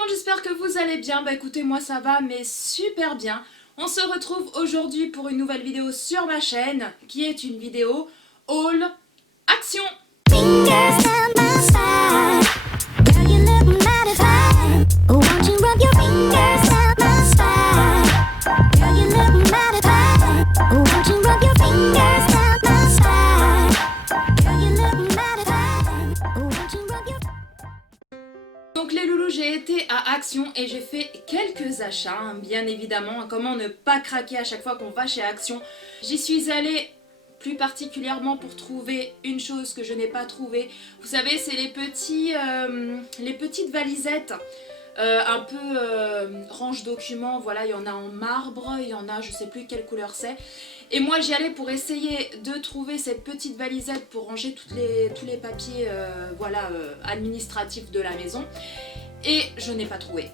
monde, j'espère que vous allez bien. Bah écoutez, moi ça va, mais super bien. On se retrouve aujourd'hui pour une nouvelle vidéo sur ma chaîne, qui est une vidéo haul action. Fingers down my spine. Girl, you look mighty fine. Won't you rub your fingers down my spine? Girl, you look mighty fine. Won't you rub your fingers down my spine? Girl, you look mighty fine. Won't you rub your Donc les loulous, j'ai été à Action et j'ai fait quelques achats, hein, bien évidemment. Comment ne pas craquer à chaque fois qu'on va chez Action. J'y suis allée plus particulièrement pour trouver une chose que je n'ai pas trouvée. Vous savez, c'est les petites valisettes, un peu range documents. Voilà, il y en a en marbre, il y en a, je sais plus quelle couleur c'est. Et moi, j'y allais pour essayer de trouver cette petite valisette pour ranger tous les papiers, administratifs de la maison. Et je n'ai pas trouvé.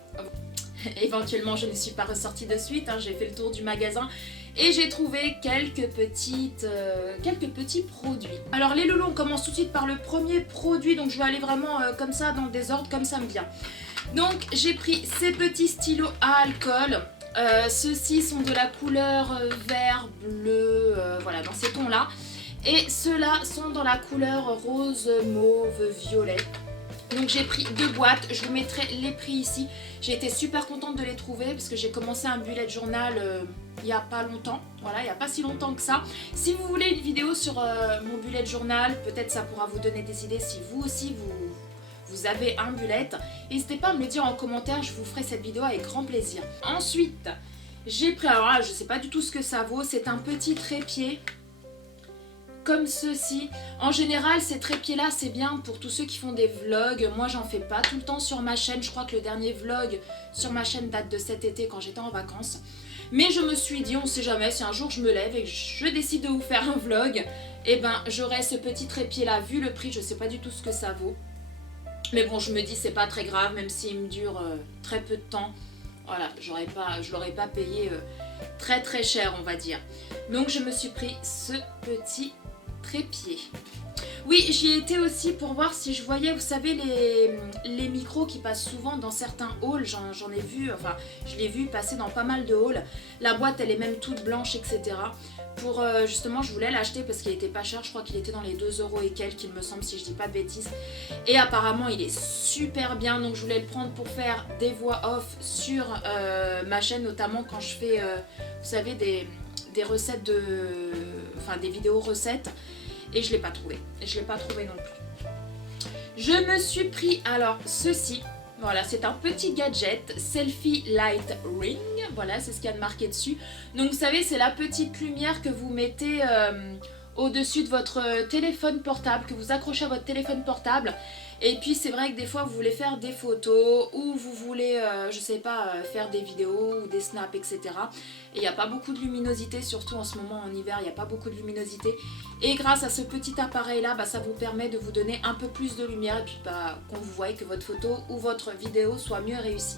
Éventuellement, je ne suis pas ressortie de suite, hein, j'ai fait le tour du magasin et j'ai trouvé quelques petits produits. Alors les loulous, on commence tout de suite par le premier produit, donc je vais aller vraiment comme ça, dans le désordre, comme ça me vient. Donc j'ai pris ces petits stylos à alcool. Ceux-ci sont de la couleur vert, bleu, voilà, dans ces tons-là. Et ceux-là sont dans la couleur rose, mauve, violet. Donc j'ai pris 2 boîtes, je vous mettrai les prix ici. J'ai été super contente de les trouver parce que j'ai commencé un bullet journal il n'y a pas longtemps. Voilà, il n'y a pas si longtemps que ça. Si vous voulez une vidéo sur mon bullet journal, peut-être ça pourra vous donner des idées si vous aussi vous avez un bullet. N'hésitez pas à me le dire en commentaire, je vous ferai cette vidéo avec grand plaisir. Ensuite, j'ai pris, alors là je ne sais pas du tout ce que ça vaut, c'est un petit trépied. Comme ceci. En général, ces trépieds-là, c'est bien pour tous ceux qui font des vlogs. Moi, j'en fais pas tout le temps sur ma chaîne. Je crois que le dernier vlog sur ma chaîne date de cet été quand j'étais en vacances. Mais je me suis dit, on sait jamais, si un jour je me lève et que je décide de vous faire un vlog, eh ben, j'aurai ce petit trépied-là. Vu le prix, je sais pas du tout ce que ça vaut. Mais bon, je me dis, c'est pas très grave, même s'il me dure très peu de temps. Voilà, je l'aurais pas payé très très cher, on va dire. Donc, je me suis pris ce petit trépied. Oui, j'y ai été aussi pour voir si je voyais, vous savez, les micros qui passent souvent dans certains halls. J'en ai vu, enfin, je l'ai vu passer dans pas mal de halls. La boîte, elle est même toute blanche, etc. Pour justement, je voulais l'acheter parce qu'il était pas cher. Je crois qu'il était dans les 2 € et quelques, il me semble, si je dis pas de bêtises. Et apparemment, il est super bien. Donc, je voulais le prendre pour faire des voix off sur ma chaîne, notamment quand je fais, vous savez, des recettes enfin des vidéos recettes. Et je l'ai pas trouvé. Je l'ai pas trouvé non plus. Je me suis pris alors ceci. Voilà, c'est un petit gadget Selfie Light Ring. Voilà, c'est ce qu'il y a de marqué dessus. Donc vous savez, c'est la petite lumière que vous mettez au-dessus de votre téléphone portable, que vous accrochez à votre téléphone portable. Et puis c'est vrai que des fois vous voulez faire des photos ou vous voulez, je sais pas, faire des vidéos ou des snaps, etc. Et il n'y a pas beaucoup de luminosité, surtout en ce moment en hiver, il n'y a pas beaucoup de luminosité. Et grâce à ce petit appareil là, ça vous permet de vous donner un peu plus de lumière et puis qu'on vous voie que votre photo ou votre vidéo soit mieux réussie.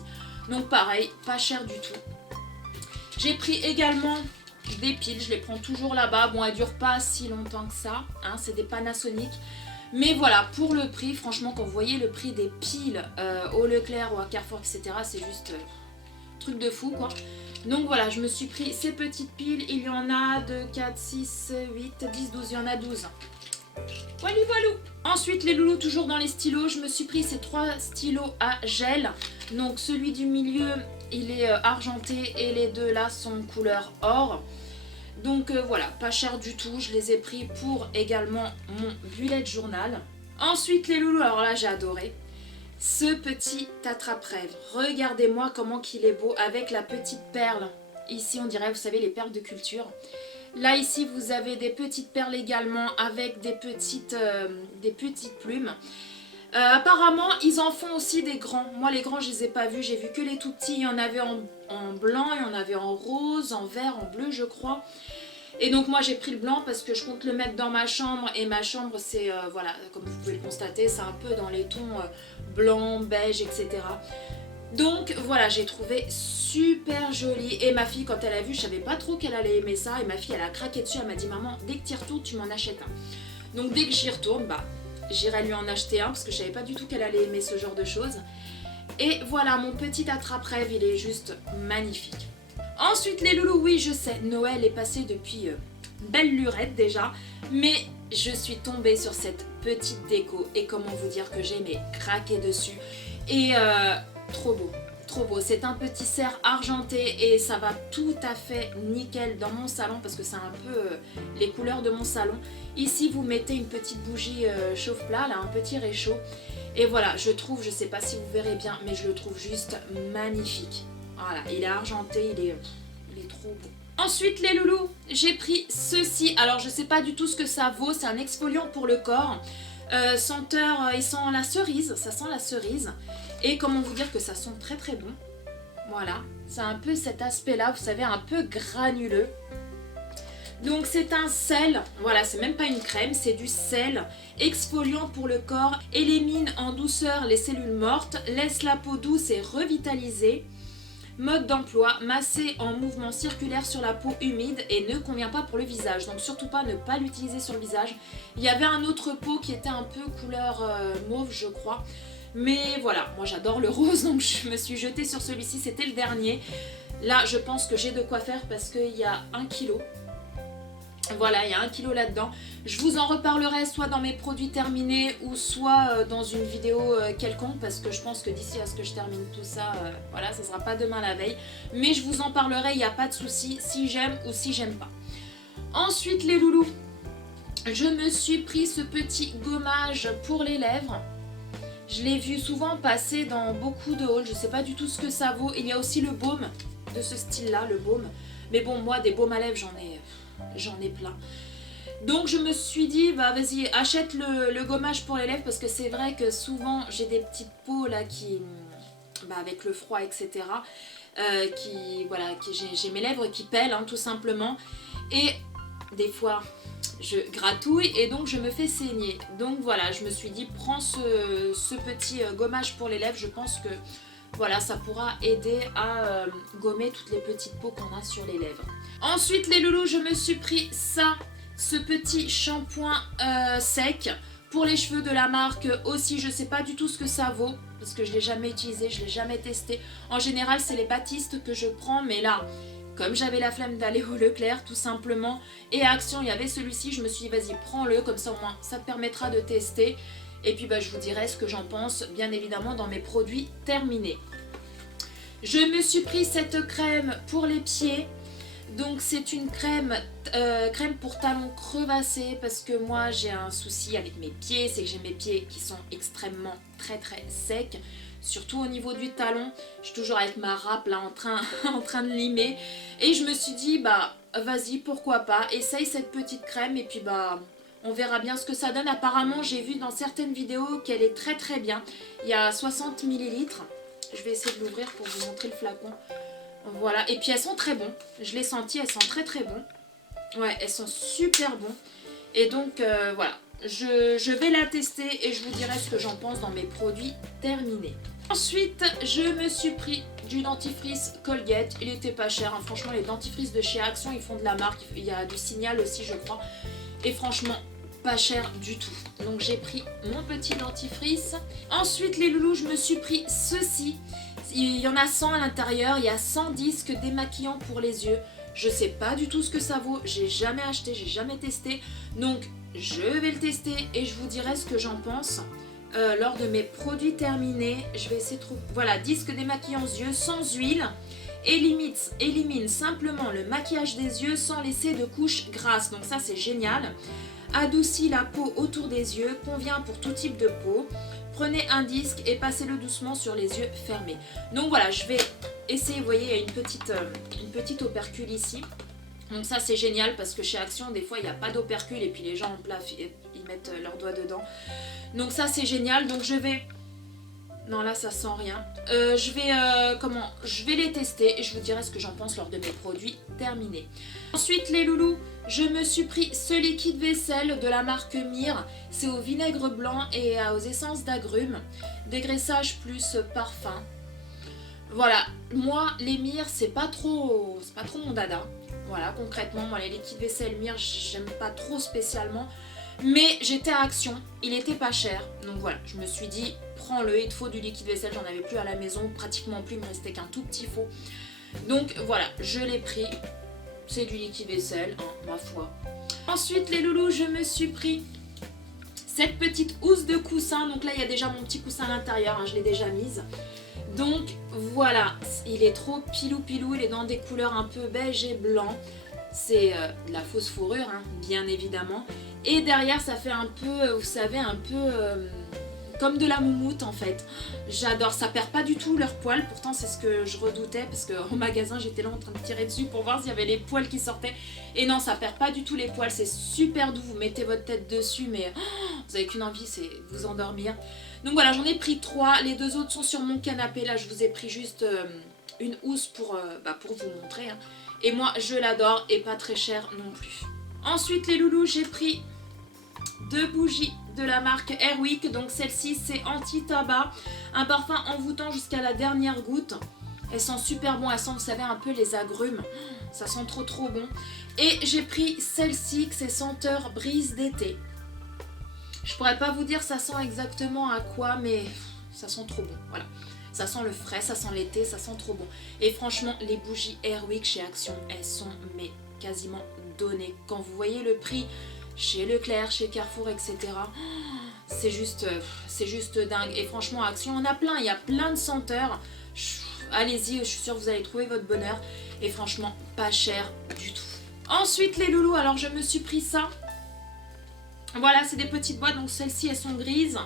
Donc pareil, pas cher du tout. J'ai pris également des piles, je les prends toujours là-bas. Bon, elles durent pas si longtemps que ça, hein, c'est des Panasonic. Mais voilà, pour le prix, franchement, quand vous voyez le prix des piles au Leclerc ou à Carrefour, etc., c'est juste truc de fou, quoi. Donc voilà, je me suis pris ces petites piles. Il y en a 2, 4, 6, 8, 10, 12, il y en a 12. Voilou, voilou. Ensuite, les loulous, toujours dans les stylos, je me suis pris ces 3 stylos à gel. Donc celui du milieu, il est argenté et les deux là sont couleur or. Donc voilà, pas cher du tout, je les ai pris pour également mon bullet journal. Ensuite les loulous, alors là j'ai adoré ce petit attrape-rêve. Regardez-moi comment qu'il est beau avec la petite perle. Ici on dirait, vous savez, les perles de culture. Là ici vous avez des petites perles également avec des petites plumes. Apparemment ils en font aussi des grands. Moi les grands je les ai pas vus, j'ai vu que les tout petits. Il y en avait en blanc, il y en avait en rose, en vert, en bleu je crois. Et donc moi j'ai pris le blanc parce que je compte le mettre dans ma chambre. Et ma chambre c'est, voilà, comme vous pouvez le constater, c'est un peu dans les tons blanc, beige, etc. Donc voilà, j'ai trouvé super joli. Et ma fille, quand elle a vu, je savais pas trop qu'elle allait aimer ça. Et ma fille elle a craqué dessus, elle m'a dit maman, dès que tu y retournes tu m'en achètes un. Donc dès que j'y retourne, j'irai lui en acheter un parce que je savais pas du tout qu'elle allait aimer ce genre de choses. Et voilà, mon petit attrape-rêve, il est juste magnifique. Ensuite les loulous, oui je sais, Noël est passé depuis belle lurette déjà, mais je suis tombée sur cette petite déco et comment vous dire que j'ai craqué dessus. Et trop beau. Trop beau, c'est un petit cerf argenté et ça va tout à fait nickel dans mon salon parce que c'est un peu les couleurs de mon salon. Ici vous mettez une petite bougie chauffe-plat, là un petit réchaud. Et voilà, je trouve, je sais pas si vous verrez bien, mais je le trouve juste magnifique. Voilà, il est argenté, il est trop beau. Ensuite les loulous, j'ai pris ceci. Alors je sais pas du tout ce que ça vaut, c'est un exfoliant pour le corps. Senteur, il sent la cerise, ça sent la cerise. Et comment vous dire que ça sent très très bon. Voilà, c'est un peu cet aspect là, vous savez, un peu granuleux. Donc c'est un sel, voilà, c'est même pas une crème, c'est du sel exfoliant pour le corps, élimine en douceur les cellules mortes, laisse la peau douce et revitalisée. Mode d'emploi, masser en mouvement circulaire sur la peau humide et ne convient pas pour le visage. Donc surtout pas ne pas l'utiliser sur le visage. Il y avait un autre pot qui était un peu couleur mauve je crois. Mais voilà, moi j'adore le rose donc je me suis jetée sur celui-ci, c'était le dernier. Là je pense que j'ai de quoi faire parce qu'il y a 1 kg. Voilà, il y a 1 kg là-dedans. Je vous en reparlerai soit dans mes produits terminés ou soit dans une vidéo quelconque parce que je pense que d'ici à ce que je termine tout ça, voilà, ça sera pas demain la veille. Mais je vous en parlerai, il n'y a pas de souci, si j'aime ou si j'aime pas. Ensuite les loulous, je me suis pris ce petit gommage pour les lèvres. Je l'ai vu souvent passer dans beaucoup de hauls, je sais pas du tout ce que ça vaut. Il y a aussi le baume de ce style-là, le baume. Mais bon, moi des baumes à lèvres, j'en ai plein. Donc je me suis dit, bah vas-y, achète le gommage pour les lèvres parce que c'est vrai que souvent j'ai des petites peaux là qui, bah, avec le froid, etc. J'ai mes lèvres qui pèlent hein, tout simplement. Et des fois je gratouille et donc je me fais saigner. Donc voilà, je me suis dit, prends ce petit gommage pour les lèvres, je pense que voilà, ça pourra aider à gommer toutes les petites peaux qu'on a sur les lèvres. Ensuite les loulous, je me suis pris ça, ce petit shampoing sec pour les cheveux de la marque aussi. Je sais pas du tout ce que ça vaut parce que je l'ai jamais utilisé, je l'ai jamais testé. En général c'est les Batiste que je prends, mais là comme j'avais la flemme d'aller au Leclerc tout simplement et à Action il y avait celui-ci, je me suis dit vas-y prends-le, comme ça au moins ça te permettra de tester. Et puis bah, je vous dirai ce que j'en pense bien évidemment dans mes produits terminés. Je me suis pris cette crème pour les pieds. Donc c'est une crème pour talons crevassés parce que moi j'ai un souci avec mes pieds, c'est que j'ai mes pieds qui sont extrêmement très secs, surtout au niveau du talon. Je suis toujours avec ma râpe là en train de limer et je me suis dit bah vas-y pourquoi pas, essaye cette petite crème et puis bah on verra bien ce que ça donne. Apparemment j'ai vu dans certaines vidéos qu'elle est très bien, il y a 60 ml. Je vais essayer de l'ouvrir pour vous montrer le flacon. Voilà, et puis elles sont très bonnes, je l'ai senti, elles sont très bonnes. Ouais, elles sont super bonnes. Et donc voilà, je vais la tester et je vous dirai ce que j'en pense dans mes produits terminés. Ensuite, je me suis pris du dentifrice Colgate, il était pas cher, hein. Franchement les dentifrices de chez Action, ils font de la marque, il y a du Signal aussi je crois. Et franchement, pas cher du tout. Donc j'ai pris mon petit dentifrice. Ensuite les loulous, je me suis pris ceci. Il y en a 100 à l'intérieur, il y a 100 disques démaquillants pour les yeux. Je sais pas du tout ce que ça vaut, j'ai jamais acheté, j'ai jamais testé. Donc je vais le tester et je vous dirai ce que j'en pense lors de mes produits terminés. Je vais essayer de trouver... Voilà, disque démaquillant yeux sans huile. Élimine simplement le maquillage des yeux sans laisser de couches grasses. Donc ça c'est génial. Adoucit la peau autour des yeux, convient pour tout type de peau. Prenez un disque et passez-le doucement sur les yeux fermés. Donc voilà, je vais essayer, vous voyez, il y a une petite opercule ici. Donc ça c'est génial parce que chez Action, des fois il n'y a pas d'opercule et puis les gens en plaf, ils mettent leurs doigts dedans. Donc ça c'est génial, donc je vais... Non là ça sent rien. Je vais les tester et je vous dirai ce que j'en pense lors de mes produits terminés. Ensuite les loulous, je me suis pris ce liquide vaisselle de la marque Mire. C'est au vinaigre blanc et aux essences d'agrumes. Dégraissage plus parfum. Voilà, moi les Mire c'est pas trop mon dada. Voilà, concrètement moi les liquides vaisselle Mire j'aime pas trop spécialement. Mais j'étais à Action, il était pas cher. Donc voilà, je me suis dit, prends-le, il te faut du liquide vaisselle. J'en avais plus à la maison, pratiquement plus, il me restait qu'un tout petit pot. Donc voilà, je l'ai pris. C'est du liquide vaisselle, hein, ma foi. Ensuite les loulous, je me suis pris cette petite housse de coussin. Donc là il y a déjà mon petit coussin à l'intérieur, hein, je l'ai déjà mise. Donc voilà, il est trop pilou pilou, il est dans des couleurs un peu beige et blanc. C'est de la fausse fourrure, hein, bien évidemment. Et derrière ça fait un peu, vous savez, un peu comme de la moumoute en fait. J'adore, ça perd pas du tout leurs poils, pourtant c'est ce que je redoutais parce qu'au magasin j'étais là en train de tirer dessus pour voir s'il y avait les poils qui sortaient. Et non, ça perd pas du tout les poils, c'est super doux, vous mettez votre tête dessus mais vous avez qu'une envie, c'est vous endormir. Donc voilà, j'en ai pris 3, les 2 autres sont sur mon canapé, là je vous ai pris juste une housse pour vous montrer. Hein. Et moi je l'adore et pas très cher non plus. Ensuite les loulous, j'ai pris 2 bougies de la marque Airwick, donc celle-ci c'est anti-tabac, un parfum envoûtant jusqu'à la dernière goutte. Elles sont super bon, elles sentent, vous savez, un peu les agrumes, ça sent trop bon. Et j'ai pris celle-ci, c'est senteur brise d'été. Je pourrais pas vous dire ça sent exactement à quoi, mais ça sent trop bon, voilà. Ça sent le frais, ça sent l'été, ça sent trop bon. Et franchement, les bougies Airwick chez Action, elles sont mais quasiment données. Quand vous voyez le prix chez Leclerc, chez Carrefour, etc. C'est juste dingue. Et franchement, à Action, on a plein. Il y a plein de senteurs. Allez-y, je suis sûre que vous allez trouver votre bonheur. Et franchement, pas cher du tout. Ensuite, les loulous, alors je me suis pris ça. Voilà, c'est des petites boîtes. Donc celles-ci, elles sont grises.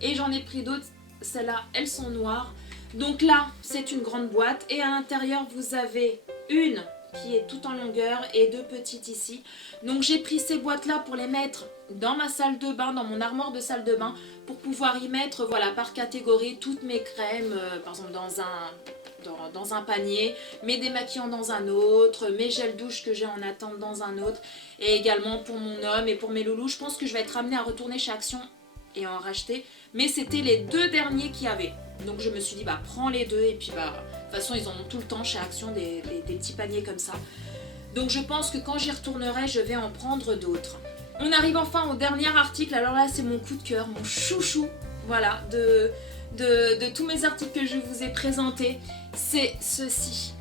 Et j'en ai pris d'autres. Celles-là, elles sont noires. Donc là, c'est une grande boîte. Et à l'intérieur, vous avez une qui est tout en longueur et 2 petites ici. Donc j'ai pris ces boîtes là pour les mettre dans ma salle de bain, dans mon armoire de salle de bain, pour pouvoir y mettre, voilà, par catégorie, toutes mes crèmes, par exemple dans un panier, mes démaquillants dans un autre, mes gels douche que j'ai en attente dans un autre, et également pour mon homme et pour mes loulous. Je pense que je vais être amenée à retourner chez Action et en racheter, mais c'était les 2 derniers qu'il y avait. Donc je me suis dit, bah prends les 2 et puis bah de toute façon ils en ont tout le temps chez Action des petits paniers comme ça. Donc je pense que quand j'y retournerai, je vais en prendre d'autres. On arrive enfin au dernier article. Alors là c'est mon coup de cœur, mon chouchou, voilà, de tous mes articles que je vous ai présentés. C'est ceci.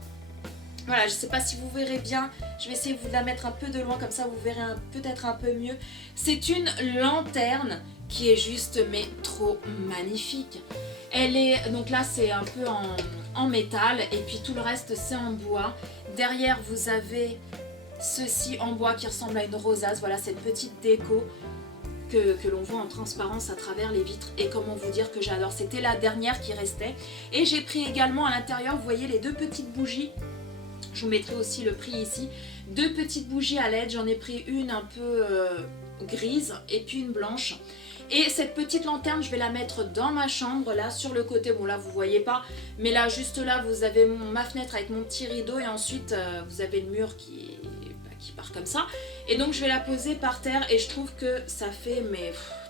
Voilà, je sais pas si vous verrez bien, je vais essayer de vous la mettre un peu de loin, comme ça vous verrez peut-être un peu mieux. C'est une lanterne qui est juste mais trop magnifique. Elle est, donc là c'est un peu en métal et puis tout le reste c'est en bois. Derrière vous avez ceci en bois qui ressemble à une rosace, voilà cette petite déco que l'on voit en transparence à travers les vitres. Et comment vous dire que j'adore, c'était la dernière qui restait. Et j'ai pris également à l'intérieur, vous voyez les 2 petites bougies, je vous mettrai aussi le prix ici, 2 petites bougies à LED, j'en ai pris une un peu grise et puis une blanche. Et cette petite lanterne, je vais la mettre dans ma chambre, là, sur le côté. Bon, là, vous voyez pas, mais là, juste là, vous avez ma fenêtre avec mon petit rideau et ensuite, vous avez le mur qui part comme ça. Et donc, je vais la poser par terre et je trouve que ça fait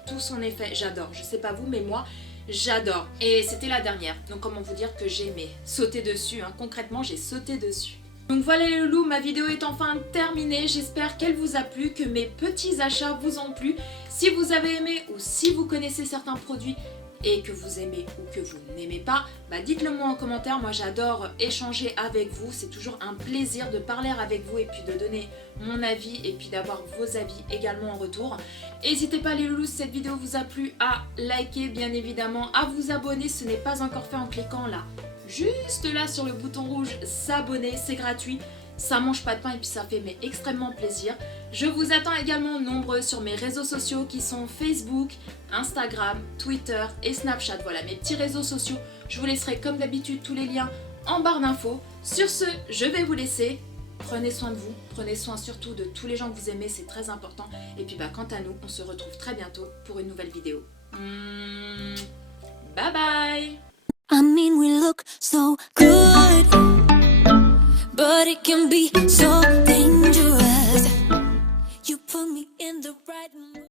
tout son effet. J'adore. Je sais pas vous, mais moi, j'adore. Et c'était la dernière. Donc, comment vous dire que j'ai sauté dessus, hein. Concrètement, j'ai sauté dessus. Donc voilà les loulous, ma vidéo est enfin terminée, j'espère qu'elle vous a plu, que mes petits achats vous ont plu. Si vous avez aimé ou si vous connaissez certains produits et que vous aimez ou que vous n'aimez pas, bah dites-le moi en commentaire, moi j'adore échanger avec vous, c'est toujours un plaisir de parler avec vous et puis de donner mon avis et puis d'avoir vos avis également en retour. N'hésitez pas les loulous, si cette vidéo vous a plu, à liker bien évidemment, à vous abonner si ce n'est pas encore fait en cliquant là. Juste là sur le bouton rouge s'abonner, c'est gratuit, ça mange pas de pain et puis ça fait extrêmement plaisir. Je vous attends également nombreux sur mes réseaux sociaux qui sont Facebook, Instagram, Twitter et Snapchat. Voilà mes petits réseaux sociaux, je vous laisserai comme d'habitude tous les liens en barre d'infos. Sur ce, je vais vous laisser, prenez soin de vous, prenez soin surtout de tous les gens que vous aimez, c'est très important. Et puis quant à nous, on se retrouve très bientôt pour une nouvelle vidéo. Bye bye. I mean, we look so good, but it can be so dangerous. You put me in the right mood.